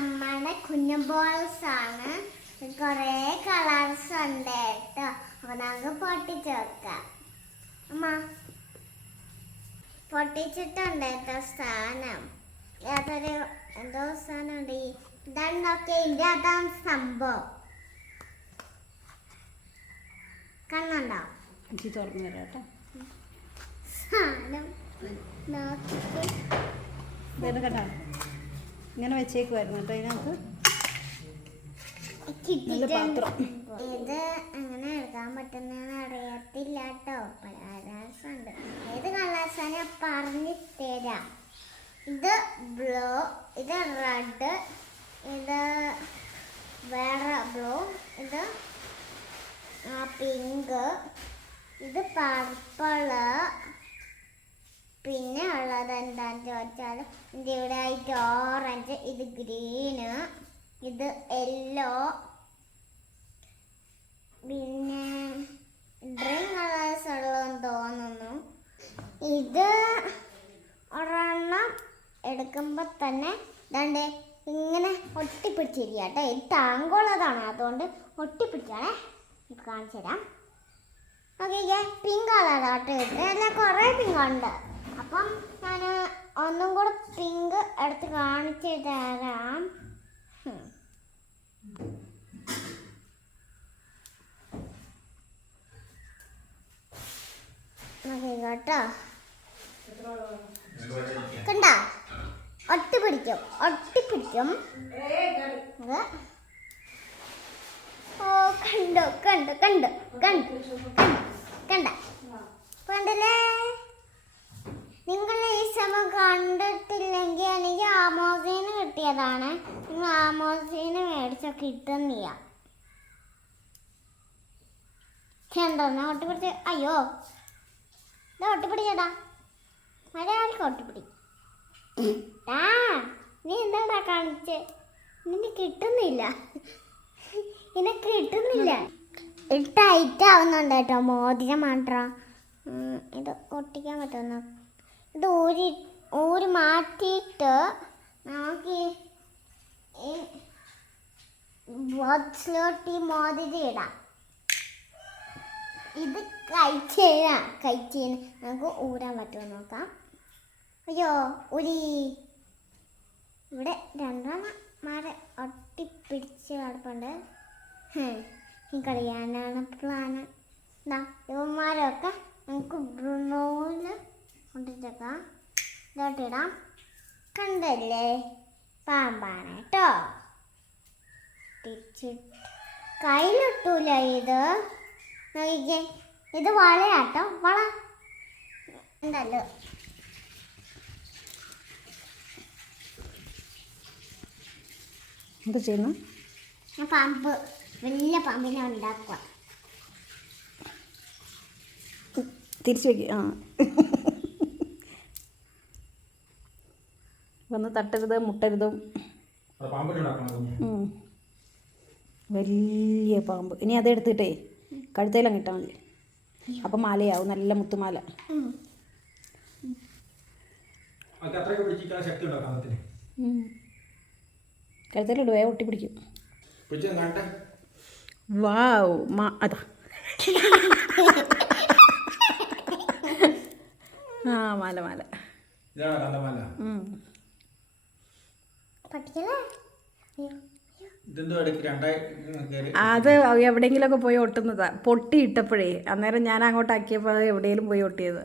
നമ്മുടെ കുഞ്ഞു ബോൾസ് ആണ്. കൊറേ കളേഴ്സ് ഉണ്ട് കേട്ടോ. അപ്പൊ നമുക്ക് പൊട്ടിച്ച് വെക്കാം. അമ്മ പൊട്ടിച്ചിട്ടുണ്ട് കേട്ടോ സാധനം. അതൊരു എന്തോ സാധനം ഉണ്ട്. ഇതാണ്ടൊക്കെ ഇതിന്റെ അതാണ് സംഭവം. കണ്ണുണ്ടോ? തുറന്നു തരാം കേട്ടോ. സാധനം കേട്ടോ, ഇങ്ങനെ വെച്ചേക്കുമായിരുന്നു കേട്ടോ. ഇതിനകത്ത് നല്ല പാത്രം. ഇത് എങ്ങനെ എടുക്കാൻ പറ്റുന്നതെന്ന് അറിയത്തില്ല കേട്ടോ. പലഹാരമുണ്ട്. ഏത് കളേഴ്സാണ് പറഞ്ഞു തരാം. ഇത് ബ്ലൂ, ഇത് റെഡ്, ഇത് വേറെ ബ്ലൂ, ഇത് പിങ്ക്, ഇത് പർപ്പിള്. പിന്നെ ഉള്ളത് എന്താണെന്ന് ചോദിച്ചാൽ ഇതിൻ്റെ ഇവിടെ ആയിട്ട് ഓറഞ്ച്, ഇത് ഗ്രീന്, ഇത് യെല്ലോ, പിന്നെ ഡ്രിങ്ക് കളേഴ്സ് ഉള്ളതെന്ന് തോന്നുന്നു. ഇത് ഒരെണ്ണം എടുക്കുമ്പോൾ തന്നെ ഇതാണ്ട് ഇങ്ങനെ ഒട്ടിപ്പിടിച്ചിരിക്കുക കേട്ടോ. ഇത് ടാങ്കുള്ളതാണ്, അതുകൊണ്ട് ഒട്ടിപ്പിടിച്ചാണേ. ഇത് കാണിച്ചു തരാം. ഓക്കെ, പിങ്ക് കളറാട്ടോ. ഇതിൽ കുറേ പിങ്ക് ഉണ്ട്. അപ്പം ഞാൻ ഒന്നും കൂടെ പിങ്ക് എടുത്ത് കാണിച്ചു തരാം. കേട്ടോ, കണ്ട ഒട്ടിപ്പിടിക്കും. ഓ കണ്ടോ കണ്ടല്ലേ. നിങ്ങൾ ഈ സമയം കണ്ടിട്ടില്ലെങ്കിൽ എനിക്ക് ആമോസിന് കിട്ടിയതാണ്. നിങ്ങൾ ആമോസിന് മേടിച്ചോ, കിട്ടുന്നില്ല. കണ്ടോന്നാ ഒട്ടിപ്പിടിച്ച്. അയ്യോ, ഇത് ഒട്ടിപ്പിടിച്ചേട്ടാ, മലയാളിക്ക് ഒട്ടിപ്പിടി. നീ എന്താടാ കാണിച്ചേ? നിന്നെ കിട്ടുന്നില്ല, ഇത് ടൈറ്റ് ആവുന്നുണ്ട് കേട്ടോ. മോതിരം മാത്രം ഇത് ഒട്ടിക്കാൻ പറ്റുന്ന. ഇത് ഊരി മാറ്റിയിട്ട് നമുക്ക് ഈ ബോക്സിലോട്ട് ഈ മോതിരം ഇടാം. ഇത് കഴിച്ചേന നമുക്ക് ഊരാൻ പറ്റുമോ നോക്കാം. അയ്യോ ഊരി. ഇവിടെ രണ്ടെണ്ണമാരെ ഒട്ടിപ്പിടിച്ച് കിടപ്പുണ്ട്. കളിയാനാണ് പ്ലാന്. ഇവന്മാരൊക്കെ നമുക്ക് ബ്രൂണോയില് കൊണ്ടിട്ടേക്കാം. ഇതോട്ടിടാം. കണ്ടല്ലേ, പാമ്പാണ് കേട്ടോ. കയ്യിലിട്ടൂല ഇത്. നോക്കിക്കേ, ഇത് വളയാട്ടോ, വള ഉണ്ടല്ലോ. എന്താ ചെയ്യുന്നു? പാമ്പ്, വലിയ പാമ്പിനെ ഉണ്ടാക്കുക. തിരിച്ചു വയ്ക്കുക. വന്ന് തട്ടരുത്, മുട്ടരുതും. വലിയ പാമ്പ്. ഇനി അതെടുത്തിട്ടേ കഴുത്തേലും കിട്ടാൻ മതി. അപ്പം മാലയാവും, നല്ല മുത്തുമാല. കഴുത്തേലിടുവേ, ഒട്ടിപ്പിടിക്കും. വാവ്, അതാ. മാല. അത് എവിടെയെങ്കിലുമൊക്കെ പോയി ഒട്ടുന്നതാ. പൊട്ടിയിട്ടപ്പോഴേ അന്നേരം ഞാൻ അങ്ങോട്ടാക്കിയപ്പോൾ അത് എവിടെയെങ്കിലും പോയി ഒട്ടിയത്.